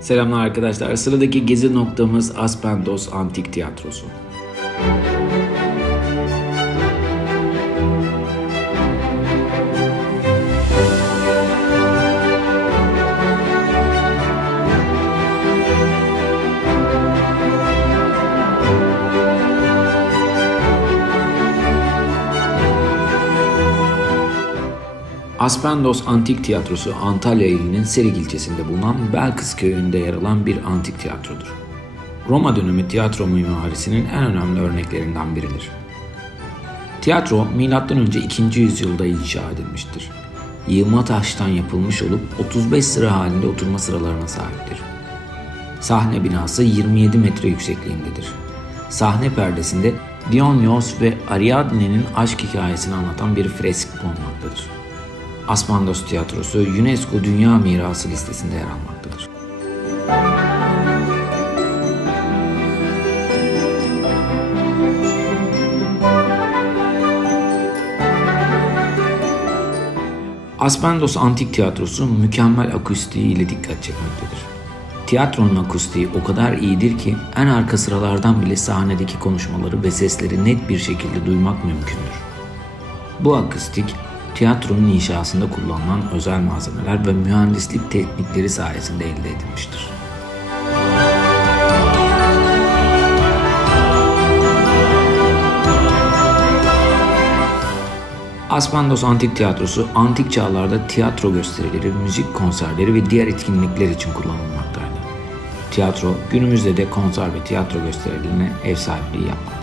Selamlar arkadaşlar. Sıradaki gezi noktamız Aspendos Antik Tiyatrosu. Aspendos Antik Tiyatrosu, Antalya ilinin Serik ilçesinde bulunan Belkıs köyünde yer alan bir antik tiyatrodur. Roma dönemi tiyatro mimarisinin en önemli örneklerinden biridir. Tiyatro, M.Ö. 2. yüzyılda inşa edilmiştir. Yığma taştan yapılmış olup 35 sıra halinde oturma sıralarına sahiptir. Sahne binası 27 metre yüksekliğindedir. Sahne perdesinde Dionyos ve Ariadne'nin aşk hikayesini anlatan bir fresk bulunmaktadır. Aspendos Tiyatrosu, UNESCO Dünya Mirası listesinde yer almaktadır. Aspendos Antik Tiyatrosu mükemmel akustiği ile dikkat çekmektedir. Tiyatronun akustiği o kadar iyidir ki en arka sıralardan bile sahnedeki konuşmaları ve sesleri net bir şekilde duymak mümkündür. Bu akustik, tiyatronun inşasında kullanılan özel malzemeler ve mühendislik teknikleri sayesinde elde edilmiştir. Aspendos Antik Tiyatrosu, antik çağlarda tiyatro gösterileri, müzik konserleri ve diğer etkinlikler için kullanılmaktaydı. Tiyatro, günümüzde de konser ve tiyatro gösterilerine ev sahipliği yapmaktadır.